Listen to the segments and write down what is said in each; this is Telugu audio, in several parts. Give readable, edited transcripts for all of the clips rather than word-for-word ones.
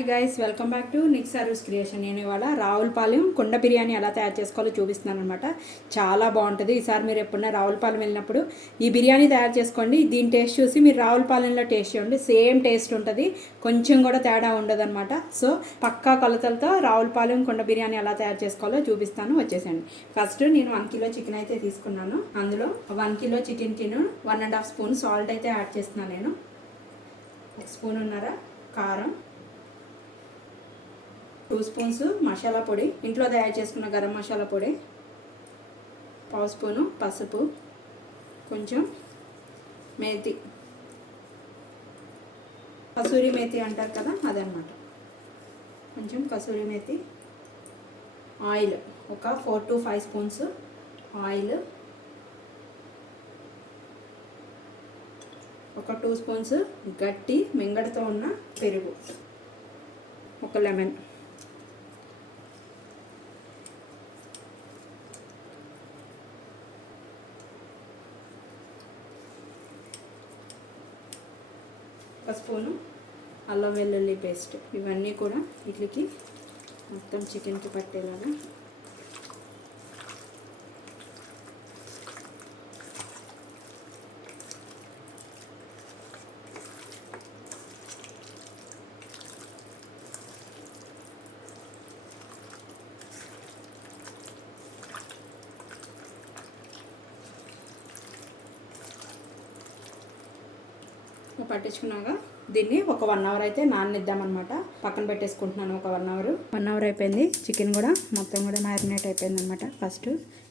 Hi guys, welcome back to Nick service creation. నేను ఇవాళ రావులపాలెం కుండ బిర్యానీ ఎలా తయారు చేసుకోవాలో చూపిస్తున్నాను అనమాట. చాలా బాగుంటుంది. ఈసారి మీరు ఎప్పుడైనా రావులపాలెం వెళ్ళినప్పుడు ఈ బిర్యానీ తయారు చేసుకోండి. దీని టేస్ట్ చూసి మీరు రావులపాలెంలో టేస్ట్ చేయండి. సేమ్ టేస్ట్ ఉంటుంది, కొంచెం కూడా తేడా ఉండదు అనమాట. సో పక్కా కొలతలతో రావులపాలెం కుండ బిర్యానీ ఎలా తయారు చేసుకోవాలో చూపిస్తాను, వచ్చేసండి. ఫస్ట్ నేను 1 కిలో చికెన్ అయితే తీసుకున్నాను. అందులో 1 కిలో చికెన్కి 1.5 స్పూన్ సాల్ట్ అయితే యాడ్ చేస్తున్నాను. నేను 1 స్పూన్ కారం, 2 స్పూన్స్ మసాలా పొడి, ఇంట్లో తయారు చేసుకున్న గరం మసాలా పొడి, 1/2 స్పూను పసుపు, కొంచెం మేతి, కసూరి మేతి అంటారు కదా అదనమాట, కొంచెం కసూరి మేతి, ఆయిల్ ఒక 4 to 5 స్పూన్స్ ఆయిల్, ఒక 2 స్పూన్స్ గట్టి మింగడతో ఉన్న పెరుగు, ఒక లెమన్, ఒక స్పూను అల్లం వెల్లుల్లి పేస్ట్. ఇవన్నీ కూడా వీటికి మొత్తం చికెన్కి పట్టేలాగా పట్టించుకున్నాక దీన్ని ఒక 1 అవర్ అయితే నాననిద్దామన్నమాట. పక్కన పెట్టేసుకుంటున్నాను. ఒక 1 అవర్ అయిపోయింది. చికెన్ కూడా మొత్తం కూడా మ్యారినేట్ అయిపోయింది అనమాట. ఫస్ట్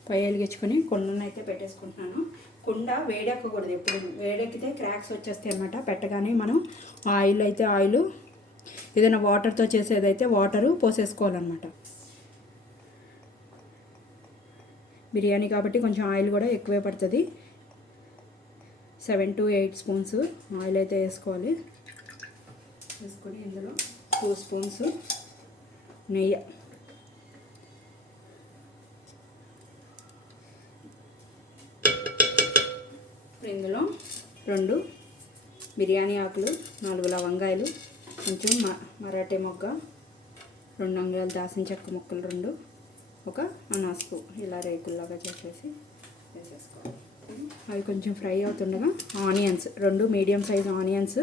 పొయ్యి వెలిగించుకొని కుండను అయితే పెట్టేసుకుంటున్నాను. కుండ వేడెక్కకూడదు. ఎప్పుడు వేడెక్కితే క్రాక్స్ వచ్చేస్తాయి అనమాట. పెట్టగానే మనం ఆయిల్ ఏదైనా వాటర్తో చేసేదైతే వాటరు పోసేసుకోవాలన్నమాట. బిర్యానీ కాబట్టి కొంచెం ఆయిల్ కూడా ఎక్కువే పడుతుంది. 7 to 8 స్పూన్స్ ఆయిల్ అయితే వేసుకోవాలి. వేసుకొని ఇందులో 2 స్పూన్స్ నెయ్యి, ఇందులో 2 బిర్యానీ ఆకులు, 4 లవంగాయలు, కొంచెం మరాఠీ మొగ్గ, 2 అంగుళాల దాల్చిన చెక్క ముక్కలు 2, ఒక అనాస్పు ఇలా రేకుల్లాగా చేసేసి వేసేసుకోవాలి. అవి కొంచెం ఫ్రై అవుతుండగా ఆనియన్స్, 2 మీడియం సైజ్ ఆనియన్స్,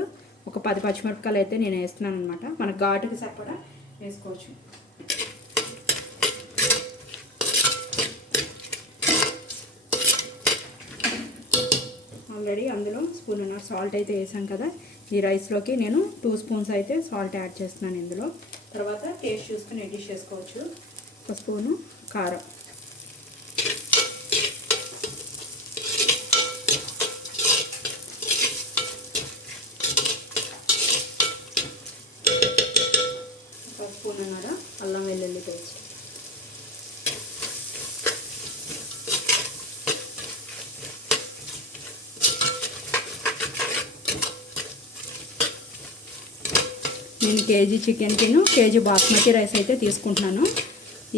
ఒక 10 పచ్చిమిరపకాయలు అయితే నేను వేస్తున్నాను అనమాట. మన ఘాటుకి సరిపడా వేసుకోవచ్చు. ఆల్రెడీ అందులో 1.5 స్పూన్ సాల్ట్ అయితే వేసాం కదా. ఈ రైస్లోకి నేను 2 స్పూన్స్ అయితే సాల్ట్ యాడ్ చేస్తున్నాను ఇందులో. తర్వాత టేస్ట్ చూసుకుని అడ్జస్ట్ చేసుకోవచ్చు. 1 స్పూను కారం, అల్లం వెల్లుల్లి పేస్ట్, నేను కేజీ చికెన్కి కేజీ బాస్మతి రైస్ అయితే తీసుకుంటున్నాను.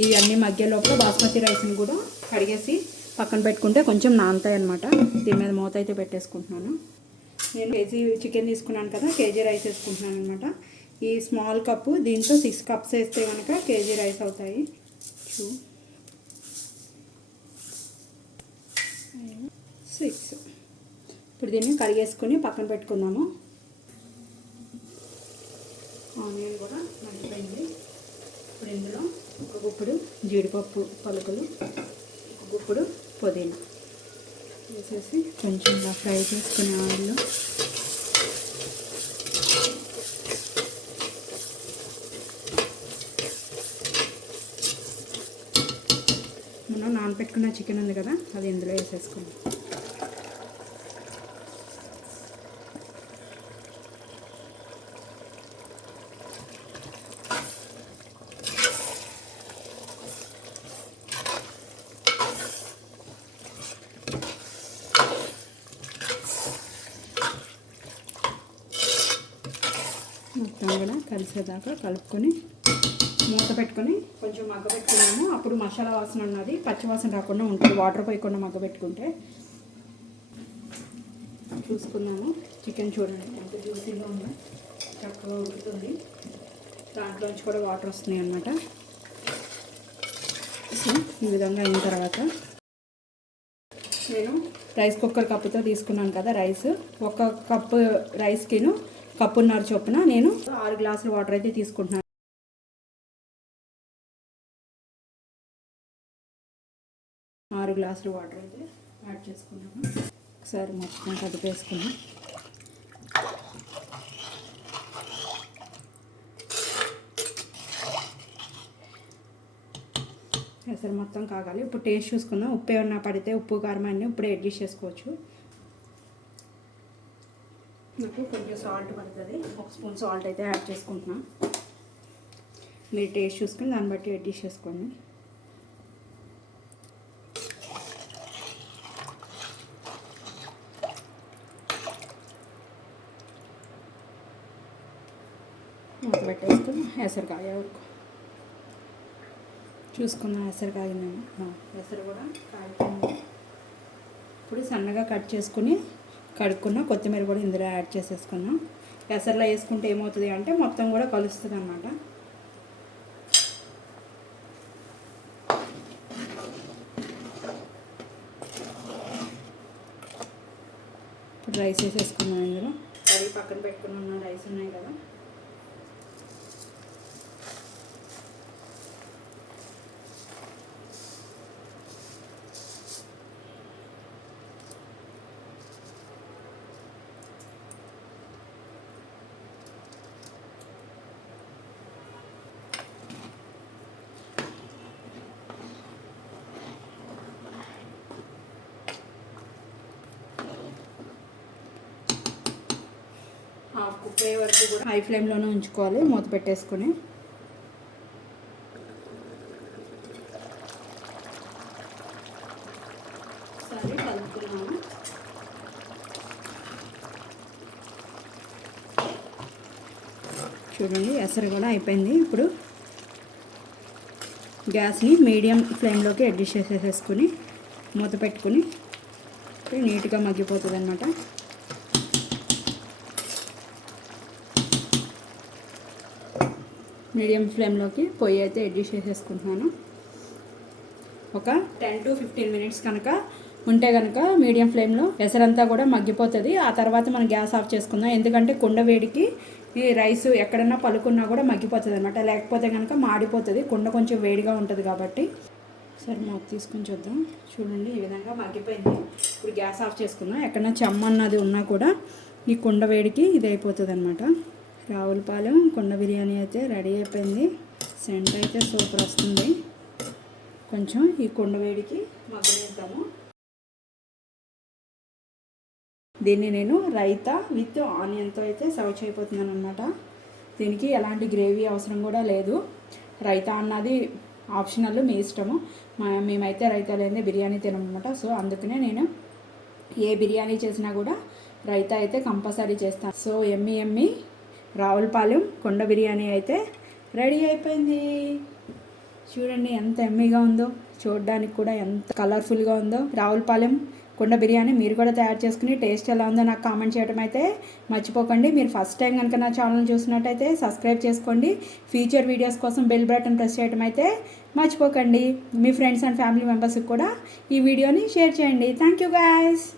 ఇవి అన్ని మధ్య లోపల బాస్మతి రైస్ని కూడా కడిగేసి పక్కన పెట్టుకుంటే కొంచెం నానతాయి అనమాట. దీని మీద మూత అయితే పెట్టేసుకుంటున్నాను. నేను కేజీ చికెన్ తీసుకున్నాను కదా, కేజీ రైస్ వేసుకుంటున్నాను అనమాట. ఈ స్మాల్ కప్పు దీంతో 6 కప్స్ వేస్తే కనుక కేజీ రైస్ అవుతాయి. 6. ఇప్పుడు దీన్ని కడిగేసుకొని పక్కన పెట్టుకుందాము. ఆనియన్ కూడా మగ్గిపోయింది. ఇప్పుడు ఇందులో ఒక గుప్పుడు జీడిపప్పు పలుకులు, ఒక గుప్పుడు పుదీనా వేసేసి కొంచెం ఫ్రై చేసుకునే ఆయిల్లో మనం నానబెట్టుకున్న చికెన్ ఉంది కదా, అది ఇందులో వేసేసుకుందాం. మొత్తం కూడా కలిసేదాకా కలుపుకొని మూత పెట్టుకొని కొంచెం మగ్గబెట్టుకున్నాము. అప్పుడు మసాలా వాసన ఉన్నది, పచ్చి వాసన రాకుండా ఉంటుంది. వాటర్ పోయకుండా మగ్గబెట్టుకుంటే చూసుకున్నాము. చికెన్ చూడండి ఎంత జ్యూసీగా ఉందో, చక్కగా ఉడుకుతుంది. దాంట్లోంచి కూడా వాటర్ వస్తున్నాయి అన్నమాట. సో ఈ విధంగా అయిన తర్వాత నేను రైస్ కుక్కర్ కప్పుతో తీసుకున్నాను కదా రైస్, ఒక కప్పు రైస్కిను కప్పున్నర చొప్పున నేను 6 గ్లాసులు వాటర్ అయితే తీసుకుంటున్నాను. 6 గ్లాసులు వాటర్ అయితే యాడ్ చేసుకున్నాము. ఒకసారి మొత్తం కదిపేసుకున్నాం. అసలు మొత్తం కాగాలి. ఇప్పుడు టేస్ట్ చూసుకుందాం. ఉప్పు ఏమన్నా పడితే ఉప్పు కారం అన్నీ ఇప్పుడే అడ్జస్ట్ చేసుకోవచ్చు. నాకు కొంచెం సాల్ట్ పడుతుంది, 1 స్పూన్ సాల్ట్ అయితే యాడ్ చేసుకుంటున్నాను. మీరు టేస్ట్ చూసుకుని దాన్ని బట్టి అడ్జస్ట్ చేసుకోండి. మూత పెట్టేసుకుని ఎసరు కాగే వరకు చూసుకున్నాం. ఎసరు కాగిందేమో, ఎసరు కూడా కాగిపోయింది. ఇప్పుడు సన్నగా కట్ చేసుకుని కడుక్కున్న కొత్తిమీర కూడా ఇందులో యాడ్ చేసేసుకున్నాం. ఎసరులో వేసుకుంటే ఏమవుతుంది అంటే మొత్తం కూడా కలుస్తుంది అన్నమాట. ఇప్పుడు రైస్ వేసేసుకున్నాం. ఇందులో కర్రీ పక్కన పెట్టుకున్న రైస్ ఉన్నాయి కదా, కుక్ అయ్యే వరకు కూడా హై ఫ్లేమ్లోనే ఉంచుకోవాలి. మూత పెట్టేసుకొని సరే కలుపుతున్నాము. చూడండి ఎసరు కూడా అయిపోయింది. ఇప్పుడు గ్యాస్ని మీడియం ఫ్లేమ్లోకి అడ్జస్ట్ చేసేసుకొని మూత పెట్టుకుని నీట్గా మగ్గిపోతుంది అన్నమాట. మీడియం ఫ్లేమ్లోకి పొయ్యి అయితే అడ్జస్ట్ చేసేసుకుంటున్నాను. ఒక 10 to 15 మినిట్స్ కనుక ఉంటే కనుక మీడియం ఫ్లేమ్లో ఎసరంతా కూడా మగ్గిపోతుంది. ఆ తర్వాత మనం గ్యాస్ ఆఫ్ చేసుకుందాం. ఎందుకంటే కుండ వేడికి ఈ రైస్ ఎక్కడన్నా పలుకున్నా కూడా మగ్గిపోతుంది అన్నమాట. లేకపోతే కనుక మాడిపోతుంది. కుండ కొంచెం వేడిగా ఉంటుంది కాబట్టి. సరే మూత తీసుకొని చూద్దాం. చూడండి ఈ విధంగా మగ్గిపోయింది. ఇప్పుడు గ్యాస్ ఆఫ్ చేసుకుందాం. ఎక్కడన్నా చెమ్మన్నది ఉన్నా కూడా ఈ కుండ వేడికి ఇది అయిపోతుంది అన్నమాట. రావులపాలెం కుండ బిర్యానీ అయితే రెడీ అయిపోయింది. సెంట్ అయితే సూపర్ వస్తుంది. కొంచెం ఈ కుండ వేడికి మగ్గనిద్దాము. దీన్ని నేను రైతా విత్ ఆనియన్తో అయితే సర్వ్ చేయబోతున్నాను అన్నమాట. దీనికి ఎలాంటి గ్రేవీ అవసరం కూడా లేదు. రైతా అన్నది ఆప్షనల్, మీ ఇష్టము. మేమైతే రైతా లేని బిర్యానీ తినమన్నమాట. సో అందుకనే నేను ఏ బిర్యానీ చేసినా కూడా రైతా అయితే కంపల్సరీ చేస్తాను. సో ఎమ్మి రావులపాలెం కుండ బిర్యానీ అయితే రెడీ అయిపోయింది. చూడండి ఎంత ఎమ్మీగా ఉందో, చూడడానికి కూడా ఎంత కలర్ఫుల్గా ఉందో. రావులపాలెం కుండ బిర్యానీ మీరు కూడా తయారు చేసుకుని టేస్ట్ ఎలా ఉందో నాకు కామెంట్ చేయడం అయితే మర్చిపోకండి. మీరు ఫస్ట్ టైం కనుక నా ఛానల్ చూసినట్టయితే సబ్స్క్రైబ్ చేసుకోండి. ఫ్యూచర్ వీడియోస్ కోసం బెల్ బటన్ ప్రెస్ చేయడం అయితే మర్చిపోకండి. మీ ఫ్రెండ్స్ అండ్ ఫ్యామిలీ మెంబర్స్కి కూడా ఈ వీడియోని షేర్ చేయండి. Thank you guys.